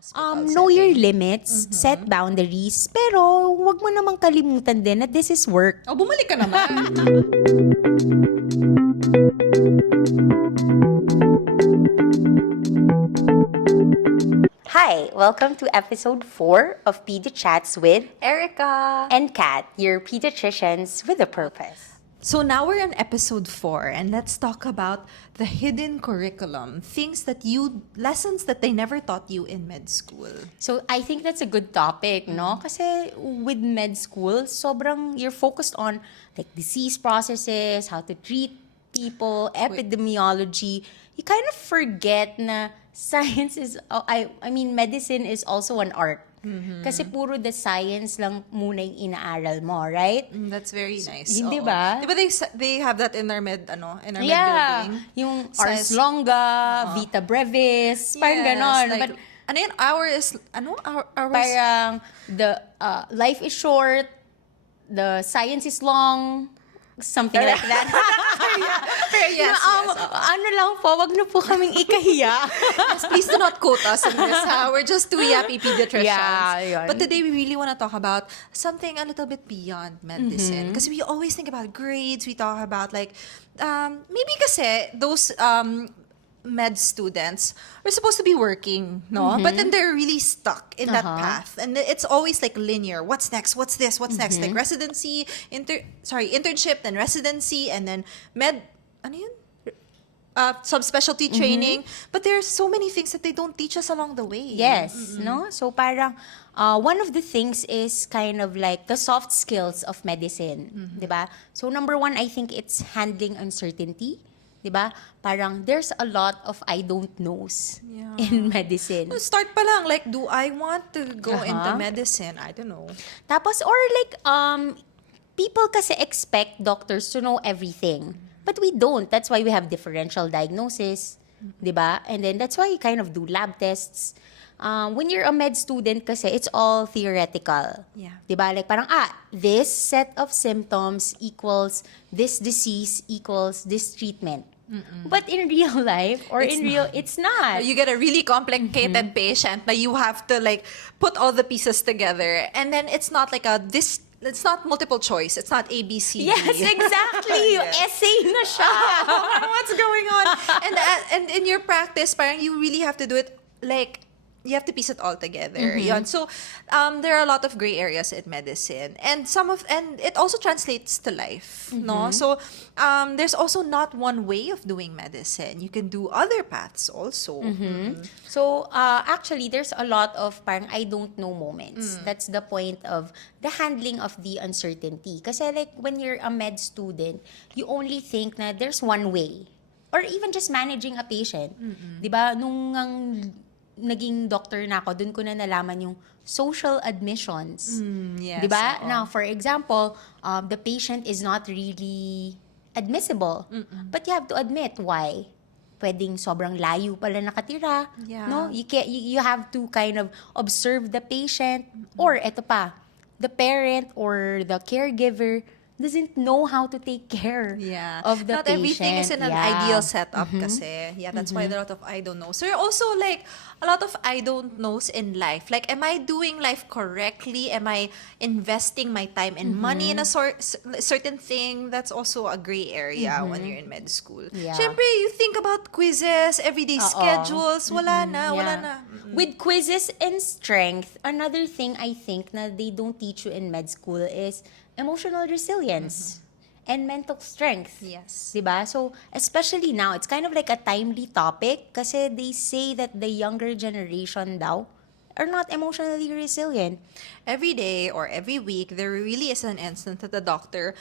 Know your limits, set boundaries, pero wag mo namang kalimutan din na this is work. Oh, bumalik ka naman. Hi, welcome to episode 4 of Pedi Chats with Erica. and Kat, your pediatricians with a purpose. So now we're on episode 4 and let's talk about the hidden curriculum. Lessons that they never taught you in med school. So I think that's a good topic, no? Kasi with med school, sobrang you're focused on like disease processes, how to treat people, epidemiology. You kind of forget na science is, I mean, medicine is also an art. Kasi puro the science lang muna yung inaaral mo, right? That's very nice. Hindi Oo. ba? Diba they have that in our med med Yeah, building? yung Says- ars longa, vita brevis, parang ganon. Like, But ano yun? Hours. parang the life is short, the science is long, something like that. yes, Ano lang po, wag na po kaming ikahiya. Yes, please do not quote us in this. We're just two yappy pediatricians. Yeah, yun. But today we really want to talk about something a little bit beyond medicine. Because we always think about grades. We talk about like, maybe kasi those med students are supposed to be working, no? But then they're really stuck in that path. And it's always like linear. What's next? What's this? What's next? Like residency, internship, then residency, and then ano yun? Subspecialty training. But there's so many things that they don't teach us along the way. Yes, no? So parang one of the things is kind of like the soft skills of medicine, 'di ba? So number one, I think it's handling uncertainty, 'di ba? Parang there's a lot of I don't knows in medicine. Start pa lang, like, do I want to go into medicine? I don't know. Tapos or like people kasi expect doctors to know everything. But we don't. That's why we have differential diagnosis, 'di ba? And then that's why you kind of do lab tests. When you're a med student kasi, it's all theoretical. Yeah. 'Di ba? Like parang this set of symptoms equals this disease equals this treatment. But in real life or it's not. You get a really complicated patient that you have to like put all the pieces together, and then it's not like it's not multiple choice. It's not A, B, C, D. Yes, exactly. Essay na siya. What's going on? And in your practice, parang you really have to do it like you have to piece it all together. Yun. So there are a lot of gray areas in medicine, and it also translates to life. No, so there's also not one way of doing medicine. You can do other paths also. So, actually, there's a lot of parang I don't know moments. That's the point of the handling of the uncertainty. Kasi like, when you're a med student, you only think na there's one way. Or even just managing a patient. Diba? Nung naging doctor na ako, dun ko na nalaman yung social admissions. Yes, Diba? oo. Now, for example, the patient is not really admissible. But you have to admit why. Pwedeng sobrang layo pala nakatira. Yeah. No? You have to kind of observe the patient. Or eto pa, the parent or the caregiver doesn't know how to take care of the Not patient. everything is in an ideal setup kasi. Yeah, that's why there are a lot of I don't know. So there are also like a lot of I don't knows in life. Like, am I doing life correctly? Am I investing my time and money in a certain thing? That's also a gray area when you're in med school. Yeah. Siyempre, you think about quizzes, everyday schedules. Wala na. With quizzes and strength, another thing I think na they don't teach you in med school is emotional resilience and mental strength. Yes. Diba? So, especially now, it's kind of like a timely topic kasi they say that the younger generation daw are not emotionally resilient. Every day or every week, there really is an instance that the doctor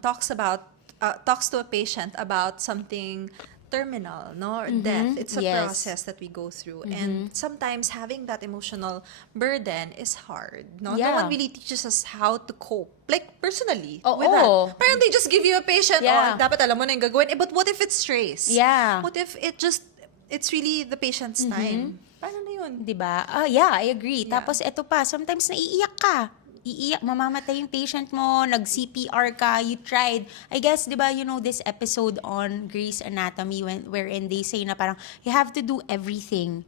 talks to a patient about something terminal, no, or death. It's a process that we go through, and sometimes having that emotional burden is hard. No one really teaches us how to cope, like personally, with that. Parang they just give you a patient. Dapat alam mo na yung gagawin. But what if it's stress? Yeah. What if it's really the patient's time? Paano na yun? Diba? Yeah, I agree. Tapos eto pa, sometimes naiiyak ka. Mamamatay yung patient mo, nag-CPR ka, you tried. I guess, di ba, you know, this episode on Grey's Anatomy wherein they say na parang, you have to do everything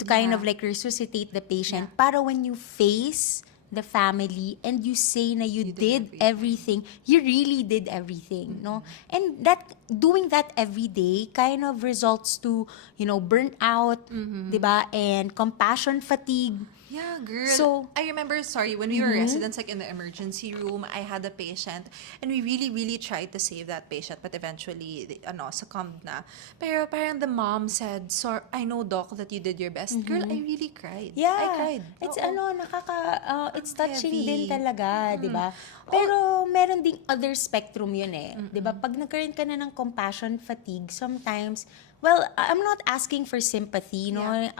to kind of like resuscitate the patient para when you face the family and you say na you did everything, you really did everything, no? And that doing that every day kind of results to, burnt out, 'di ba? And compassion fatigue. Yeah, girl. So, I remember, sorry, when we were residents, like in the emergency room, I had a patient, and we really, really tried to save that patient, but eventually, succumbed na. Pero parang the mom said, "Sorry, I know, doc, that you did your best." Girl, I really cried. yeah. I cried. It's Oo. it's touching Heavy. din talaga, 'di ba? Pero meron ding other spectrum 'yun eh, 'di ba? Pag nagkaroon ka na ng compassion fatigue, sometimes, well, I'm not asking for sympathy,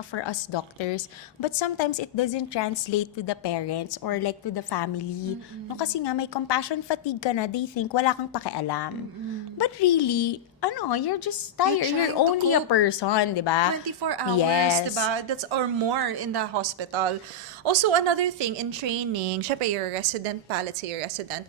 for us doctors, but sometimes it doesn't translate to the parents or like to the family. No, kasi nga may compassion fatigue ka na, they think wala kang pakialam. But really, you're just tired. You're You're trying to only a cope. person, 'di ba? 24 hours, Yes. diba? That's or more in the hospital. Also, another thing in training, syempre you're a resident pa, let's say you're a resident,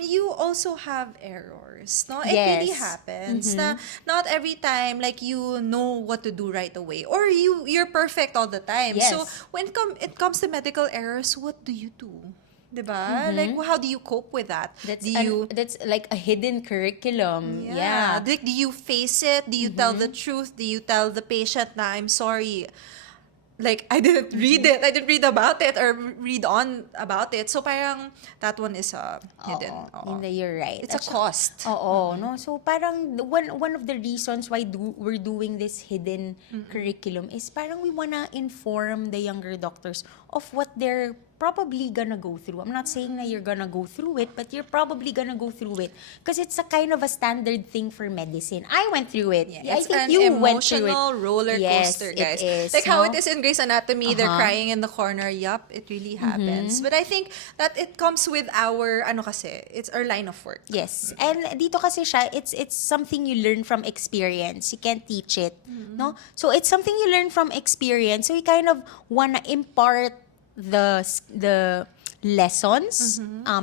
you also have errors, no? It really Yes. happens na not every time like you know what to do right away or you're perfect all the time. Yes. So when it comes to medical errors, what do you do? Diba? Like, how do you cope with that? That's like a hidden curriculum. Yeah. Like, do you face it? Do you tell the truth? Do you tell the patient na I'm sorry? Like, I didn't read it. I didn't read about it or read on about it. So, parang that one is hidden. Oo. You're right. It's a cost. Oo, no? So parang one of the reasons why we're doing this hidden curriculum is parang we wanna inform the younger doctors of what they're probably gonna go through. I'm not saying that you're gonna go through it, but you're probably gonna go through it because it's a kind of a standard thing for medicine. I went through it. Yeah, I it's think an you went through it. emotional roller coaster, Yes, guys. it is, Like how no? it is in Grey's Anatomy, they're crying in the corner. Yup, it really happens. But I think that it comes with our, it's our line of work. Yes. And dito kasi siya, it's something you learn from experience. You can't teach it, no? So it's something you learn from experience. So you kind of wanna impart the lessons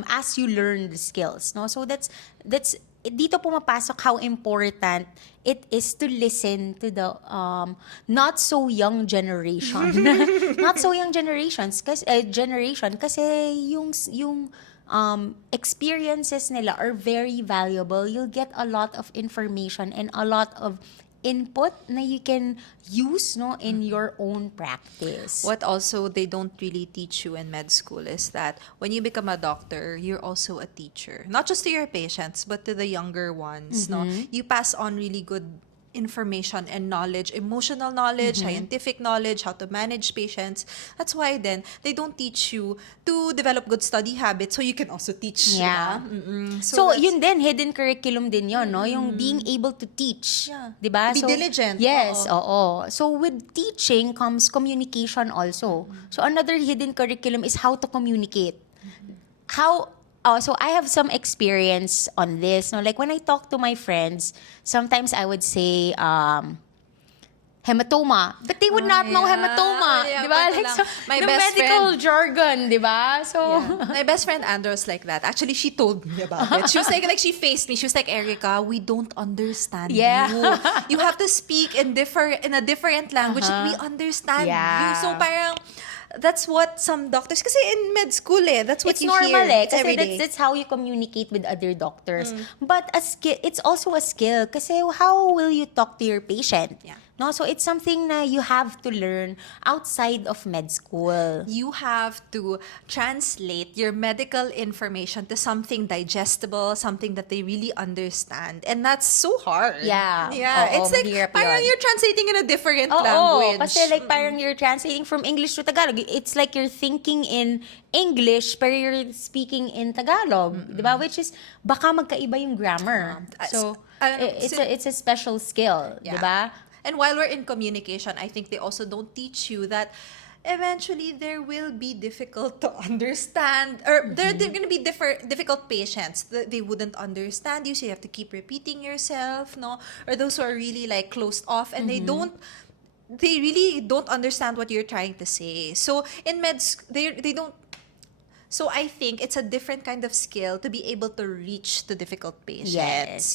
as you learn the skills, no? So that's dito pumapasok how important it is to listen to the not so young generation. Not so young generations kasi yung experiences nila are very valuable. You'll get a lot of information and a lot of input na you can use, no, in your own practice. What also they don't really teach you in med school is that when you become a doctor, you're also a teacher. Not just to your patients, but to the younger ones, no? You pass on really good information and knowledge, emotional knowledge, scientific knowledge, how to manage patients. That's why then they don't teach you to develop good study habits so you can also teach. Yeah. Diba? So yun din, hidden curriculum din yun, no? Yung being able to teach. Yeah. Diba? Be diligent. Yes, oo. So with teaching comes communication also. So another hidden curriculum is how to communicate. So I have some experience on this. No, like when I talk to my friends, sometimes I would say hematoma, but they would not know hematoma, Yeah, di ba? kwento Like lang. so, My the best medical friend- jargon, di ba? So My best friend Andros like that. Actually, she told me about it. She was like she faced me. She was like, Erica, we don't understand Yeah. you. You have to speak in a different language that we understand Yeah. you. So parang that's what some doctors, kasi in med school that's what it's you normal hear. It's kasi every day. that's how you communicate with other doctors. But a skill, it's also a skill kasi how will you talk to your patient? Yeah. No, so it's something na you have to learn outside of med school. You have to translate your medical information to something digestible, something that they really understand. And that's so hard. Yeah. Yeah. Oo, It's like, mahirap parang yun. you're translating in a different Oo, language. kasi like parang you're translating from English to Tagalog. It's like you're thinking in English pero you're speaking in Tagalog, 'di ba? Which is baka magkaiba yung grammar. So it's a special skill, 'di ba? And while we're in communication, I think they also don't teach you that eventually there will be difficult to understand, or they're going to be difficult patients. They wouldn't understand you, so you have to keep repeating yourself, no? Or those who are really like closed off and they really don't understand what you're trying to say. So in meds, they don't So I think it's a different kind of skill to be able to reach to difficult patients.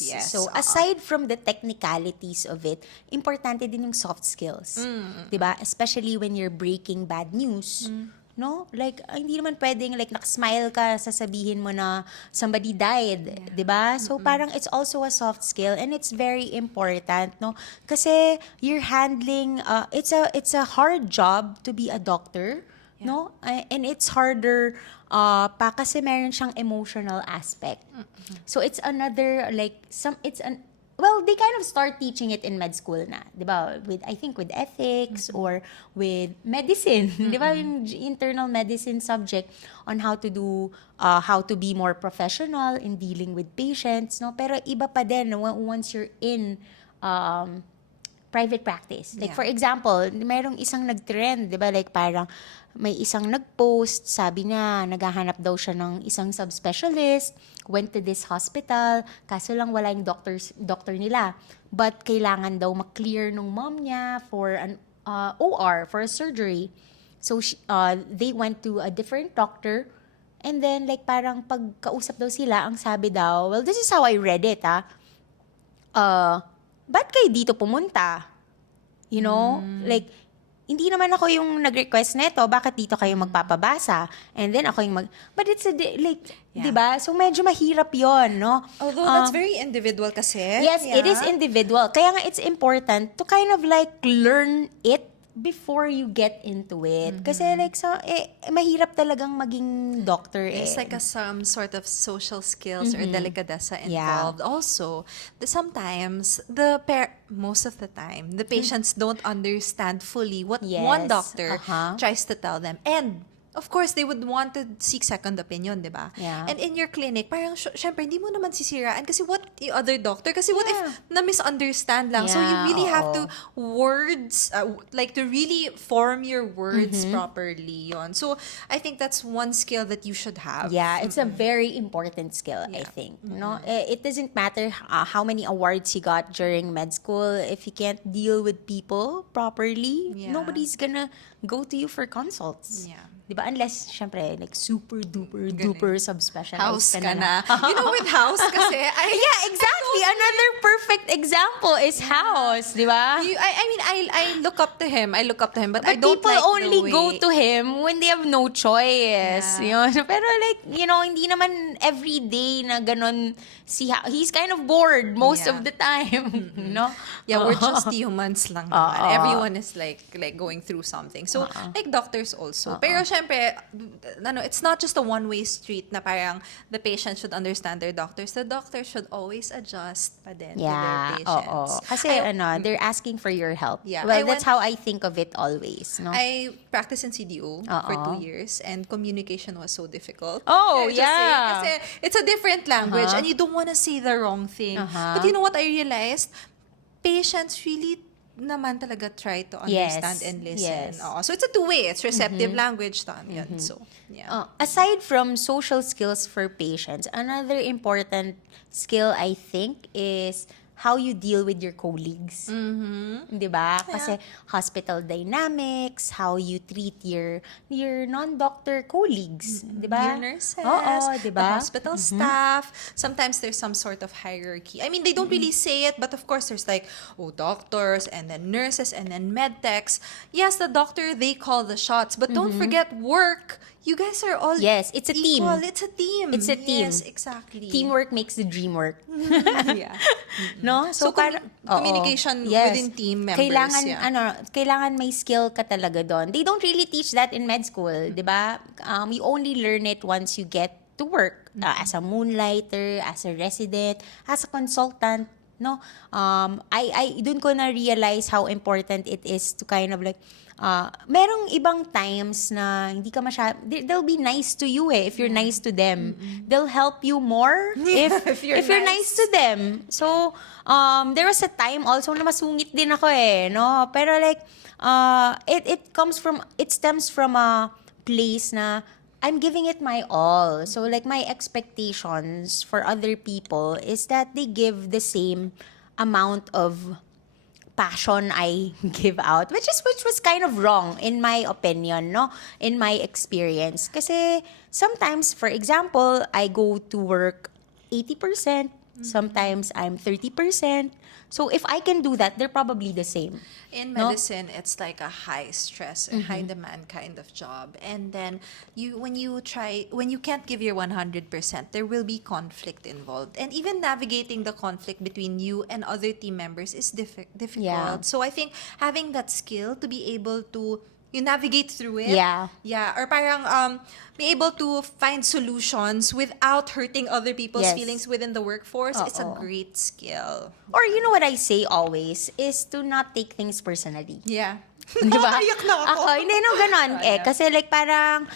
Yes. So, aside from the technicalities of it, importante din yung soft skills. 'Di ba? Especially when you're breaking bad news. No? Like, hindi naman pwedeng, like, nakasmile ka, sasabihin mo na somebody died. 'Di ba? So, parang it's also a soft skill and it's very important, no? Kasi you're handling, it's a hard job to be a doctor. No? And it's harder pa kasi meron siyang emotional aspect. So it's another like well, they kind of start teaching it in med school na, 'di ba? I think with ethics or with medicine, 'di ba? Yung internal medicine subject on how to be more professional in dealing with patients, no? Pero iba pa din once you're in private practice. Like, for example, merong isang nag-trend, di ba? Like, parang may isang nag-post, sabi niya, naghahanap daw siya ng isang subspecialist, went to this hospital, kaso lang wala yung doctor nila. But kailangan daw mag-clear nung mom niya for an OR, for a surgery. So, they went to a different doctor, and then, like, parang pagkausap daw sila, ang sabi daw, well, this is how I read it, ba't kayo dito pumunta? You know? Like, hindi naman ako yung nag-request neto, bakit dito kayo magpapabasa? And then ako yung But it's di ba? So medyo mahirap yon, no? Although that's very individual kasi. Yes, it is individual. Kaya nga it's important to kind of like learn it before you get into it. Kasi like, mahirap talagang maging doctor eh. It's like some sort of social skills or delicadeza involved. Also, sometimes most of the time, the patients don't understand fully what one doctor tries to tell them. And of course, they would want to seek second opinion, di ba? Yeah. And in your clinic, parang syempre, hindi mo naman sisiraan kasi what the other doctor, kasi what if na-misunderstand lang? So you really have to to really form your words properly yon. So I think that's one skill that you should have. Yeah, it's a very important skill, I think. No, it doesn't matter how many awards you got during med school. If you can't deal with people properly, nobody's gonna go to you for consults. Yeah. Diba? Unless, syempre, like, super duper subspecialized House ka na. You know, with house kasi, yeah, exactly. Another perfect example is house, di ba? I look up to him. But I don't people like only the way... go to him when they have no choice. Yeah. Yun. Pero like, hindi naman every day na ganon he's kind of bored most of the time. No? Yeah, we're just humans lang naman. Everyone is like going through something. So, like doctors also. Pero syempre, it's not just a one-way street na parang the patient should understand their doctors. The doctors should always adjust pa din to their patients. Kasi they're asking for your help. Yeah. Well, that's how I think of it always. No? I practiced in CDO for 2 years and communication was so difficult. Oh, Just saying, yeah. kasi it's a different language and you don't want to say the wrong thing. But you know what I realized? Patients really naman talaga try to understand and listen. Yes. So it's a two-way. It's receptive language. Yun. So, yeah. Aside from social skills for patients, another important skill, I think, is how you deal with your colleagues. Di ba? Kasi hospital dynamics, how you treat your non-doctor colleagues. Di ba? Your nurses, di the ba? hospital staff. Sometimes there's some sort of hierarchy. I mean, they don't really say it, but of course there's like, doctors and then nurses and then med techs. Yes, the doctor, they call the shots, but don't forget work. You guys are all Yes, it's a team. equal. It's a team. It's a team. Yes, exactly. Teamwork makes the dream work. Yeah. No? So, communication within team members. Kailangan may skill ka talaga doon. They don't really teach that in med school, di ba? You only learn it once you get to work. As a moonlighter, as a resident, as a consultant, no? I dun ko na realize how important it is to kind of like merong ibang times na hindi ka they'll be nice to you if you're nice to them. They'll help you more if you're nice to them. So, there was a time also na masungit din ako no? Pero like, it stems from a place na I'm giving it my all. So like my expectations for other people is that they give the same amount of passion I give out, which was kind of wrong in my opinion, no, in my experience. Kasi sometimes, for example, I go to work 80%, sometimes I'm 30%. So if I can do that, they're probably the same. In No? medicine, it's like a high stress, a high demand kind of job. And then when you can't give your 100%, there will be conflict involved. And even navigating the conflict between you and other team members is difficult. Yeah. So I think having that skill to be able to you navigate through it. Yeah. Yeah, or parang be able to find solutions without hurting other people's Yes. feelings within the workforce. It's a Oo. great skill. Or you know what I say always is to not take things personally. Yeah. Di ba? Naiyak na ako. Hindi, no, ganon. Kasi like parang,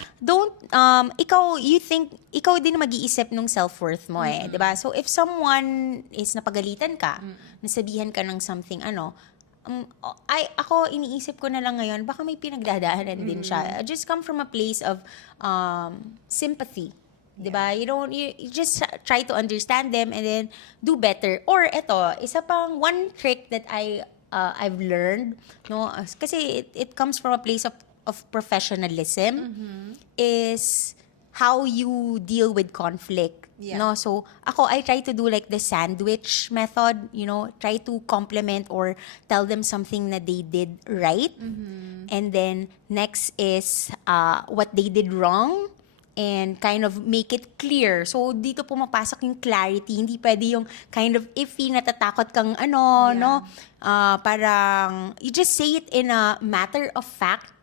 ikaw din mag-iisip nung self-worth mo di ba? So if someone is napagalitan ka, nasabihan ka ng something, ako iniisip ko na lang ngayon, baka may pinagdadaanan din siya. Just come from a place of sympathy. Diba? You just try to understand them and then do better. Or isa pang one trick that I've learned, no, kasi it comes from a place of professionalism, is how you deal with conflict. Yeah. No, so I try to do like the sandwich method, try to compliment or tell them something that they did right. And then next is what they did wrong, and kind of make it clear. So, dito pumapasok yung clarity. Hindi pwede yung kind of iffy, natatakot kang no? Parang, you just say it in a matter of fact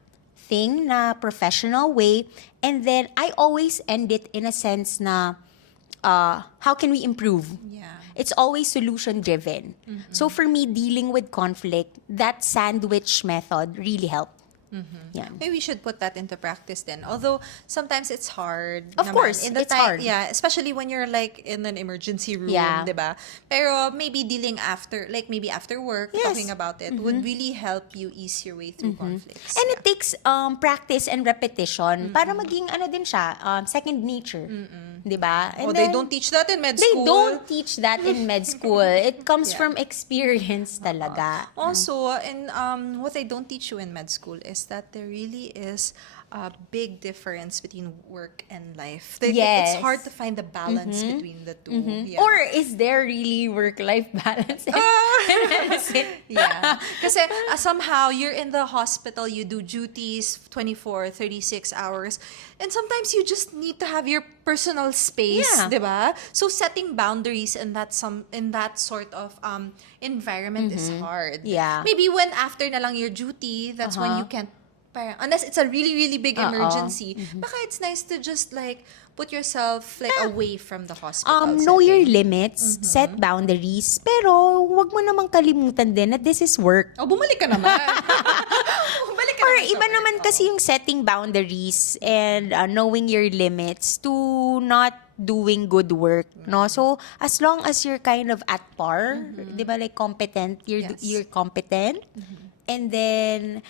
thing na professional way. And then, I always end it in a sense na, how can we improve? Yeah. It's always solution-driven. So, for me, dealing with conflict, that sandwich method really helped. Yeah. Maybe we should put that into practice then. Although sometimes it's hard. Of course, in the it's hard. Yeah, especially when you're like in an emergency room, Yeah. diba? Pero maybe dealing after, like maybe after work, Yes. talking about it would really help you ease your way through conflicts. And it takes practice and repetition para maging din siya, second nature. 'Di ba? And They then, don't teach that in med they school. don't teach that in med school. It comes from experience talaga. Also, in what they don't teach you in med school is that there really is a big difference between work and life. Yes. It's hard to find the balance between the two. Yeah. Or is there really work-life balance? Yeah. Kasi somehow you're in the hospital, you do duties 24, 36 hours. And sometimes you just need to have your personal space, Yeah. diba? So setting boundaries in that sort of environment is hard. Yeah. Maybe when after na lang your duty, that's when you can't unless it's a really, really big emergency. Baka it's nice to just like put yourself like away from the hospital. Know your setting. limits, set boundaries, pero wag mo namang kalimutan din na this is work. Oh, bumalik ka naman. Bumalik ka Or naman sa iba work. naman kasi yung setting boundaries and knowing your limits to not doing good work, no? So, as long as you're kind of at par, di ba, like competent, Yes. you're competent, and then,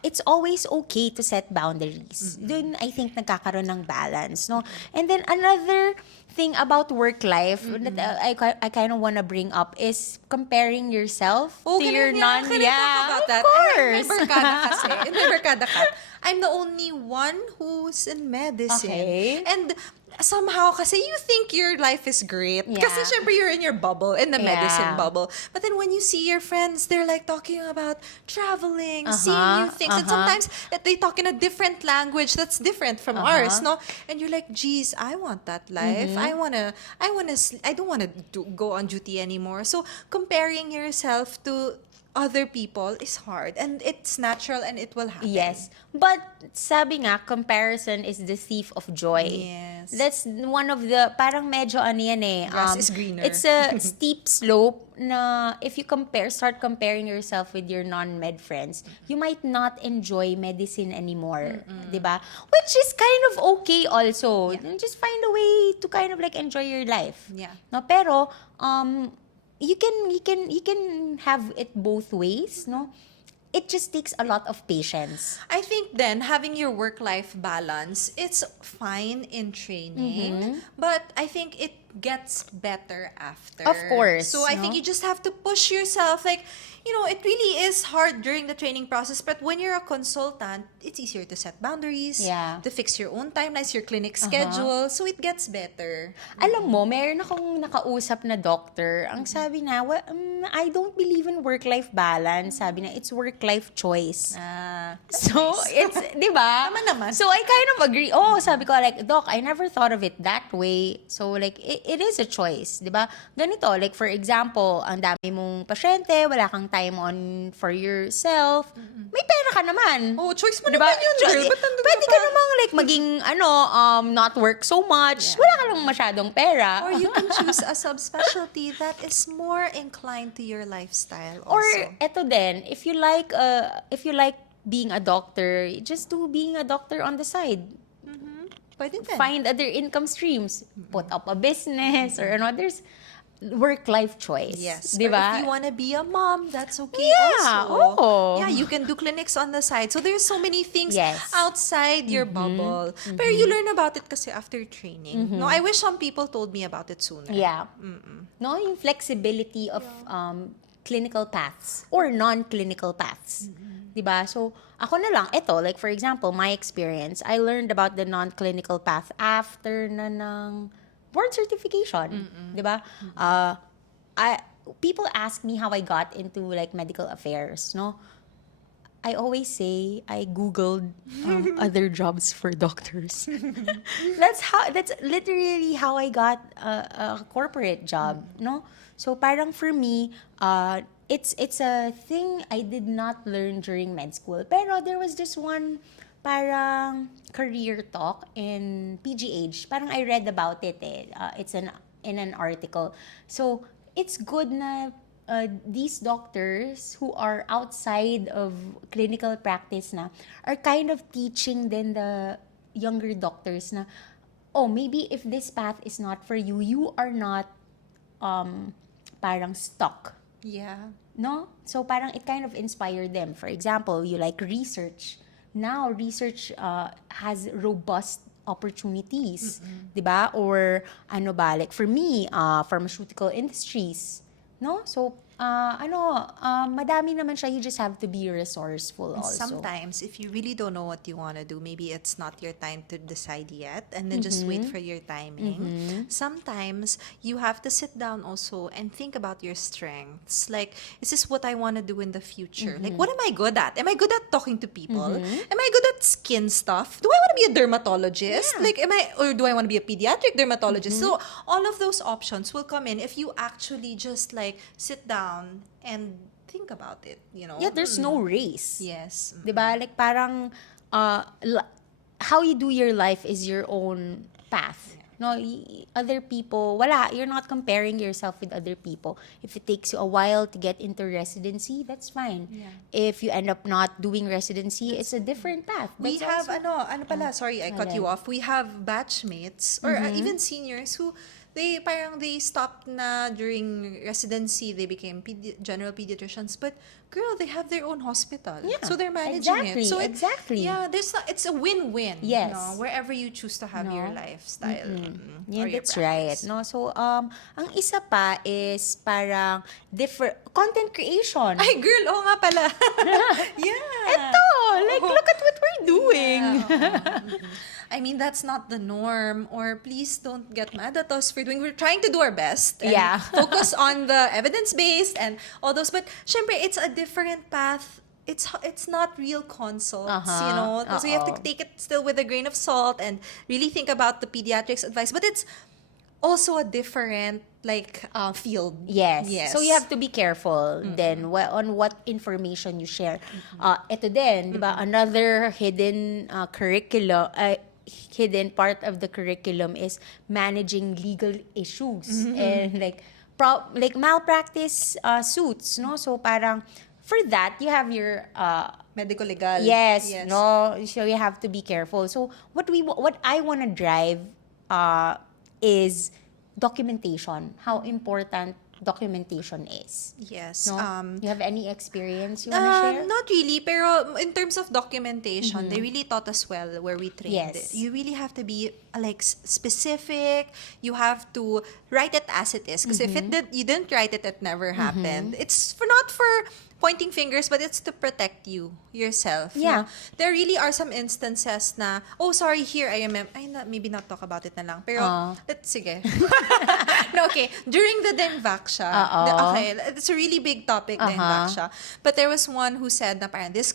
it's always okay to set boundaries. Dun, I think, nagkakaroon ng balance, no? And then, another thing about work life that I kind of want to bring up is comparing yourself to your non... Can I talk about that? Of course. In my Barkada Kat, I'm the only one who's in medicine. Okay. And somehow, kasi you think your life is great. Yeah. Kasi syempre you're in your bubble, in the Yeah. medicine bubble. But then when you see your friends, they're like talking about traveling, seeing new things. And sometimes they talk in a different language that's different from ours, no? And you're like, geez, I want that life. I don't wanna go on duty anymore. So comparing yourself to other people is hard, and it's natural, and it will happen. Yes. But sabi nga, comparison is the thief of joy. Yes. That's one of the, parang medyo yan eh. Grass is greener. It's a steep slope na if you start comparing yourself with your non-med friends, you might not enjoy medicine anymore. Diba? Which is kind of okay also. Just find a way to kind of like enjoy your life. Yeah. No, pero, you can have it both ways, no? It just takes a lot of patience. I think then having your work-life balance, it's fine in training, but I think it gets better after. Of course, So I think no? you just have to push yourself. Like, it really is hard during the training process, but when you're a consultant, it's easier to set boundaries, Yeah. to fix your own timelines, your clinic schedule, so it gets better. Alam mo, meron akong nakausap na doctor. Ang sabi na, I don't believe in work-life balance. Sabi na, it's work-life choice. That's So, nice. it's, di ba? Tama naman. So, I kind of agree. Oh, sabi ko, like, Doc, I never thought of it that way. So, like, it is a choice, di ba? Ganito, like, for example, ang dami mong pasyente, wala kang time on for yourself. May pera ka naman. Oh, choice mo Diba? naman yun, girl. Ba't nandun Pwede ka ka pa? namang like maging not work so much. Wala ka lang masyadong pera. Or you can choose a subspecialty that is more inclined to your lifestyle also. Or eto din, if you like being a doctor, just do being a doctor on the side. Pwede din. Find other income streams. Put up a business or there's work-life choice. Yes. Di Or ba? if you want to be a mom, that's okay Yeah, also. oo. Yeah, you can do clinics on the side. So there's so many things Yes. outside your bubble. Pero you learn about it kasi after training. No, I wish some people told me about it sooner. Yeah. No, yung flexibility of clinical paths or non-clinical paths. 'Di ba? So, ako na lang, ito, like for example, my experience, I learned about the non-clinical path after na ng board certification. 'Di ba? People ask me how I got into like medical affairs, no? I always say I googled other jobs for doctors. That's literally how I got a corporate job, no? So parang for me, it's a thing I did not learn during med school. Pero there was just one parang career talk in PGH. Parang I read about it it's in an article. So it's good na these doctors who are outside of clinical practice na are kind of teaching then the younger doctors na, oh, maybe if this path is not for you, you are not parang stuck. Yeah. No? So parang it kind of inspired them. For example, you like research. Now, research has robust opportunities. 'Di ba? Or ano ba, like for me, pharmaceutical industries. No? So, madami naman siya. You just have to be resourceful And also. sometimes, if you really don't know what you want to do, maybe it's not your time to decide yet, and then just wait for your timing. Sometimes, you have to sit down also and think about your strengths. Like, is this what I want to do in the future? Like, what am I good at? Am I good at talking to people? Am I good at skin stuff? Do I want to be a dermatologist? Yeah. Like, or do I want to be a pediatric dermatologist? So, all of those options will come in if you actually just like sit down and think about it, Yeah, there's no race. Yes. 'Di ba? Like parang how you do your life is your own path. No, other people, wala, you're not comparing yourself with other people. If it takes you a while to get into residency, that's fine. Yeah. If you end up not doing residency, it's a different path. We That's have also- pala, sorry, I cut you off. We have batchmates or even seniors who they stopped na during residency, they became general pediatricians, but girl, they have their own hospital. Yeah, So they're managing exactly, it. So exactly. Yeah, it's a win-win. Yes. Wherever you choose to have your lifestyle. Yeah, or your that's right. practice. No, so ang isa pa is parang different content creation. Ay, girl, oo nga pala. Yeah. Ito, like look at what we're doing. I mean, that's not the norm. Or please don't get mad at us for doing. We're trying to do our best. And Yeah. focus on the evidence-based and all those. But, syempre, it's a different path. It's not real consults, So you have to take it still with a grain of salt and really think about the pediatrics advice. But it's also a different, field. Yes. Yes. So you have to be careful then on what information you share. Ito din, 'di ba? Another hidden curriculum hidden part of the curriculum is managing legal issues and like malpractice suits, no? So parang for that you have your Medical legal. yes, no, so you have to be careful. So what I want to drive is documentation. How important documentation is. Yes. No? You have any experience you wanna share? Not really, pero in terms of documentation, they really taught us well where we trained Yes. it. You really have to be like specific. You have to write it as it is. Because if you didn't write it, it never happened. It's not for pointing fingers, but it's to protect yourself. Yeah. No? There really are some instances na, oh, sorry, here I am. Maybe not talk about it na lang. Pero, sige. No, okay. During the Denvaksha, okay, it's a really big topic, Denvaksha. But there was one who said na parang this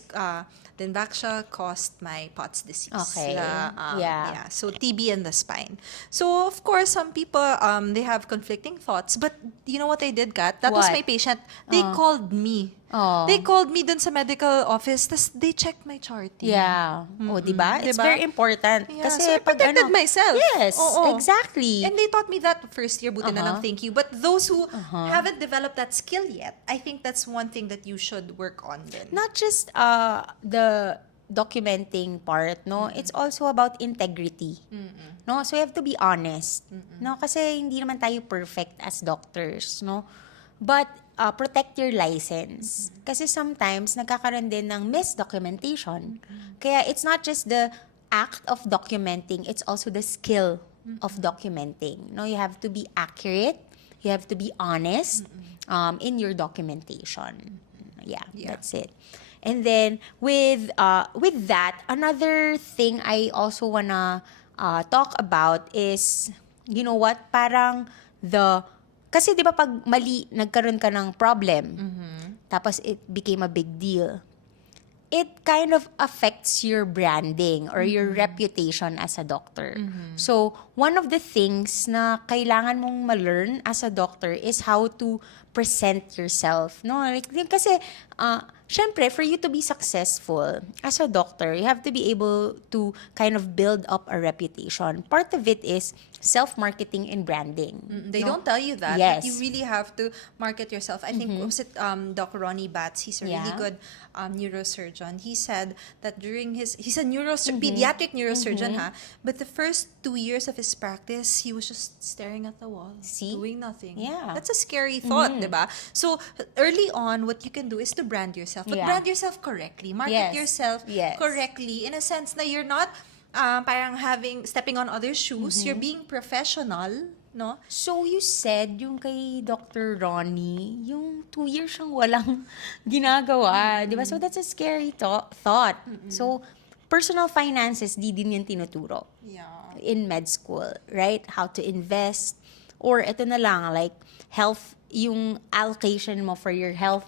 Denvaksha caused my POTS disease. Okay. Yeah. So TB in the spine. So of course, some people they have conflicting thoughts. But you know what they did, Kat? That was What? my patient. They called me. They called me dun sa medical office. Tas they checked my charting. Yeah. O, diba? It's Diba? very important. Yeah, Kasi so I pag protected myself. Yes, Oo. exactly. And they taught me that first year, buti na lang, thank you. But those who haven't developed that skill yet, I think that's one thing that you should work on din. Not just the documenting part, no? It's also about integrity. No? So you have to be honest. No? Kasi hindi naman tayo perfect as doctors, no? But protect your license. Kasi sometimes nagkakaroon din ng misdocumentation. Kaya it's not just the act of documenting, it's also the skill of documenting. No, you have to be accurate, you have to be honest in your documentation. Yeah, that's it. And then with that, another thing I also wanna talk about is, you know what, parang kasi di ba pag mali, nagkaroon ka ng problem, tapos it became a big deal, it kind of affects your branding or your reputation as a doctor. So, one of the things na kailangan mong ma-learn as a doctor is how to present yourself. No? Like, kasi, syempre, for you to be successful as a doctor, you have to be able to kind of build up a reputation. Part of it is self-marketing and branding. They don't tell you that. Yes. But you really have to market yourself. I think, was it Doc Ronnie Batts? He's a really good neurosurgeon. He said that during he's a pediatric neurosurgeon, but the first 2 years of his practice, he was just staring at the wall, doing nothing. Yeah. That's a scary thought, diba? So, early on, what you can do is to brand yourself. But brand yourself correctly. Market yourself correctly. In a sense na you're not parang stepping on other shoes. You're being professional, no? So, you said, yung kay Dr. Ronnie, yung 2 years siyang walang ginagawa. Di ba? So, that's a scary thought. So, personal finances, di din yan tinuturo. In med school, right? How to invest. Or, ito na lang, like, health, yung allocation mo for your health.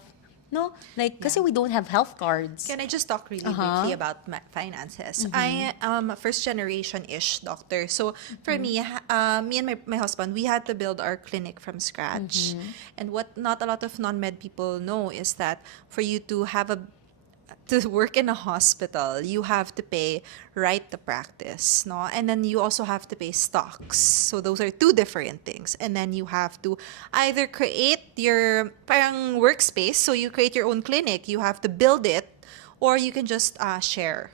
No? Like, kasi we don't have health cards. Can I just talk really briefly about finances? I am a first-generation-ish doctor. So, for me and my husband, we had to build our clinic from scratch. And what not a lot of non-med people know is that for you to work in a hospital, you have to pay right to practice, no? And then you also have to pay stocks. So those are two different things. And then you have to either create your parang workspace, so you create your own clinic, you have to build it, or you can just share.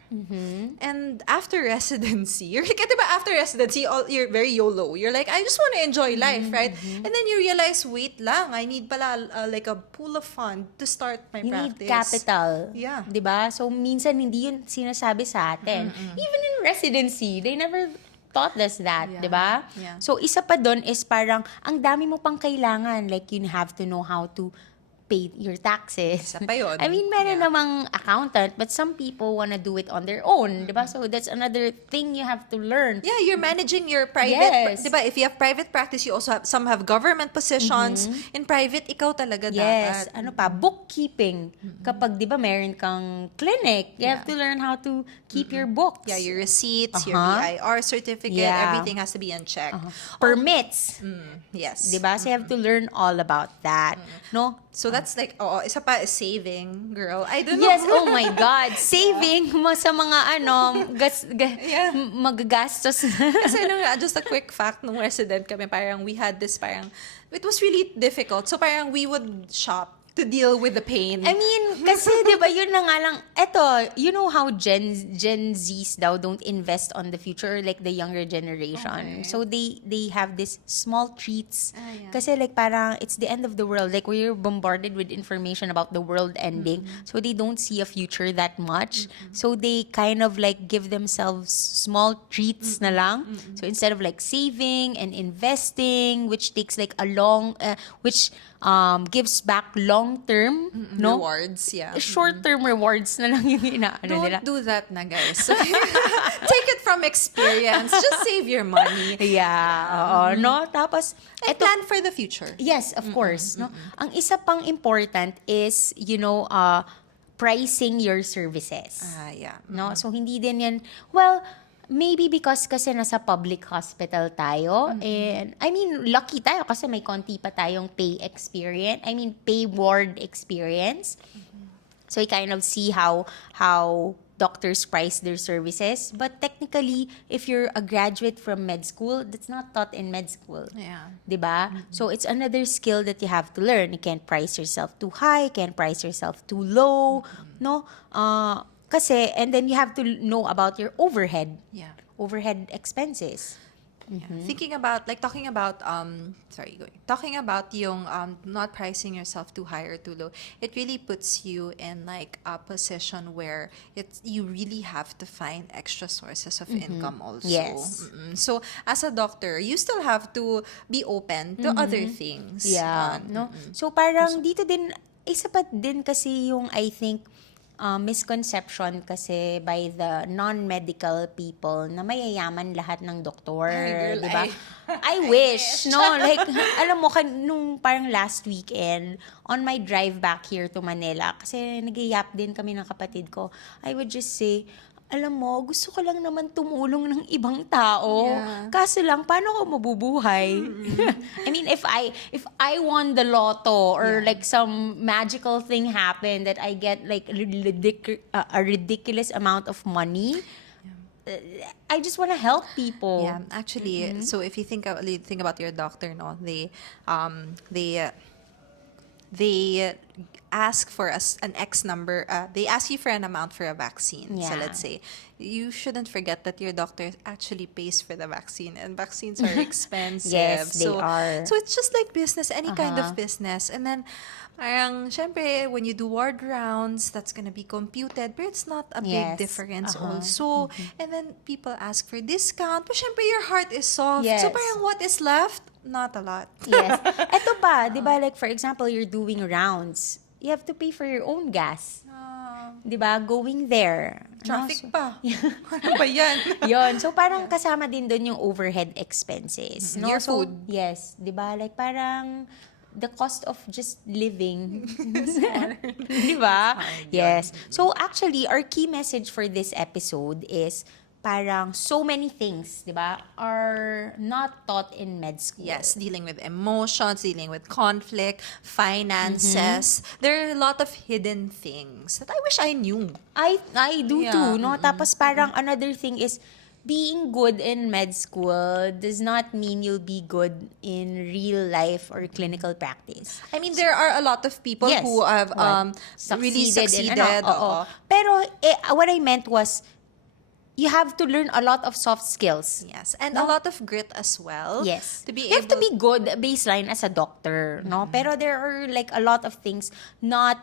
And after residency, after residency, you're very YOLO. You're like, I just want to enjoy life, right? And then you realize, wait lang, I need pala like a pool of fund to start my You practice. need capital. Yeah. Diba? So, minsan hindi yun sinasabi sa atin. Even in residency, they never taught us that, diba? Yeah. So, isa pa dun is parang, ang dami mo pang kailangan. Like, you have to know how to pay your taxes. Isa pa yun. I mean, meron namang accountant, but some people wanna do it on their own, diba? So, that's another thing you have to learn. Yeah, you're managing your private, Yes. diba? If you have private practice, you also have, some have government positions. In private, ikaw talaga Yes. dapat. Ano pa? Bookkeeping. Kapag, di ba, meron kang clinic, you have to learn how to keep your books. Yeah, your receipts, your BIR certificate, Yeah. everything has to be in check. Permits. Yes. Di ba? So, you have to learn all about that. No? So that's like, isa pa is saving, girl. I don't know. Yes, oh my God. Saving mo sa mga magagastos. Kasi just a quick fact, nung resident kami, parang we had this it was really difficult. So parang we would shop to deal with the pain. I mean, kasi di ba yun na nga lang, eto, you know how Gen Zs daw don't invest on the future, like the younger generation. Okay. So they have this small treats. Yeah. Kasi like parang it's the end of the world. Like we're bombarded with information about the world ending. So they don't see a future that much. So they kind of like give themselves small treats na lang. So instead of like saving and investing, which takes like a long, which gives back long-term, no? Rewards, yeah. Short-term rewards na lang yung inaano nila. Don't do that na, guys. Take it from experience. Just save your money. Yeah, oo, no? Tapos, And plan for the future. yes, of course, no? Ang isa pang important is, pricing your services. Yeah. No? So, hindi din yan, well, maybe because kasi nasa public hospital tayo, and I mean, lucky tayo kasi may konti pa tayong pay ward experience. So, you kind of see how doctors price their services. But technically, if you're a graduate from med school, that's not taught in med school. Yeah. Diba? So, it's another skill that you have to learn. You can't price yourself too high, you can't price yourself too low, no? Kasi, and then you have to know about your overhead. Yeah. Overhead expenses. Talking about yung not pricing yourself too high or too low, it really puts you in like a position where you really have to find extra sources of income also. Yes. So as a doctor, you still have to be open to other things. Yeah. No? So, parang dito din, isa pa din kasi yung, I think, misconception kasi by the non-medical people na mayayaman lahat ng doktor, Ay, girl, di ba? I wish, no? Like, alam mo, nung parang last weekend, on my drive back here to Manila, kasi nag-yap din kami ng kapatid ko, I would just say, alam mo, gusto ko lang naman tumulong ng ibang tao. Yeah. Kaso lang, paano ko mabubuhay? I mean, if I won the lotto or like some magical thing happened that I get like a ridiculous amount of money, I just want to help people. Yeah, actually, so if you think about your doctor, no, they ask for an X number. They ask you for an amount for a vaccine. So Yeah. let's say you shouldn't forget that your doctor actually pays for the vaccine, and vaccines are expensive. Yes, they so, are. So it's just like business, any kind of business, and then. Parang, syempre, when you do ward rounds, that's gonna be computed, but it's not a big Yes. difference also. And then people ask for discount, but syempre, your heart is soft. Yes. So parang what is left? Not a lot. Yes. Eto pa, di ba, like for example, you're doing rounds. You have to pay for your own gas. Di ba? Going there. Traffic No? pa. Ano ba yan? Yun. So, parang kasama din doon yung overhead expenses. No? Your So, food. yes. Di ba? Like, parang the cost of just living. Di ba? Yes. So, actually, our key message for this episode is parang so many things, di ba, are not taught in med school. Yes, dealing with emotions, dealing with conflict, finances. There are a lot of hidden things that I wish I knew. I do Yeah. too, no? Tapos parang another thing is, being good in med school does not mean you'll be good in real life or clinical practice. I mean, there are a lot of people Yes. who have really succeeded. Oo. Pero what I meant was, you have to learn a lot of soft skills. Yes, and a lot of grit as well. Yes. To be You have to able- be good baseline as a doctor, no? Pero there are like a lot of things not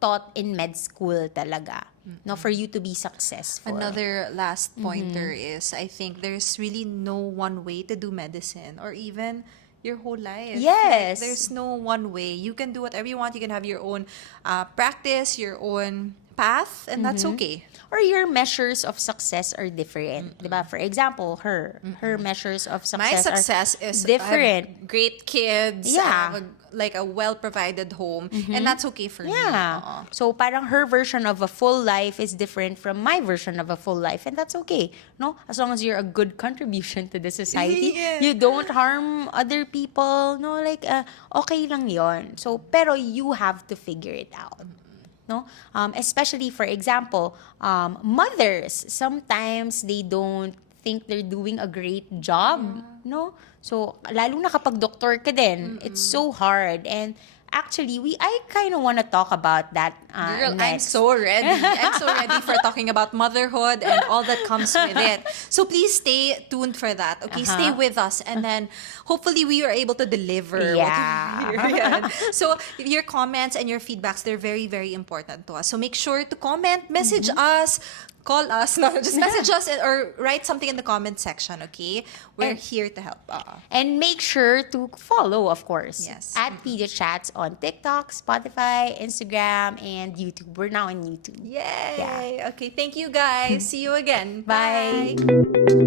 taught in med school talaga, no, for you to be successful. Another last pointer is, I think there's really no one way to do medicine or even your whole life. Yes. Like, there's no one way. You can do whatever you want. You can have your own practice, your own path, and that's okay. Or your measures of success are different. Diba? For example, her measures of My success success are is different. I have great kids. Yeah. I have like a well-provided home, and that's okay for me. Yeah. So parang her version of a full life is different from my version of a full life, and that's okay. No? As long as you're a good contribution to the society, Yeah. you don't harm other people, no, like okay lang 'yon. So pero you have to figure it out. No? Especially for example, mothers, sometimes they don't think they're doing a great job, no? So lalo na kapag doktor ka din, it's so hard. And actually, I kind of want to talk about that Girl, I'm next. so ready. I'm so ready for talking about motherhood and all that comes with it. So please stay tuned for that. Okay, stay with us, and then hopefully we are able to deliver what Yeah. we hear. Yeah. So your comments and your feedbacks, they're very, very important to us. So make sure to comment, message us, call us, no, just message us or write something in the comment section. Okay, we're here to help. And make sure to follow, of course, Yes. at Pedia Chats on TikTok, Spotify, Instagram, and YouTube. We're now on YouTube. Yay! Okay, thank you guys. See you again. Bye. Bye.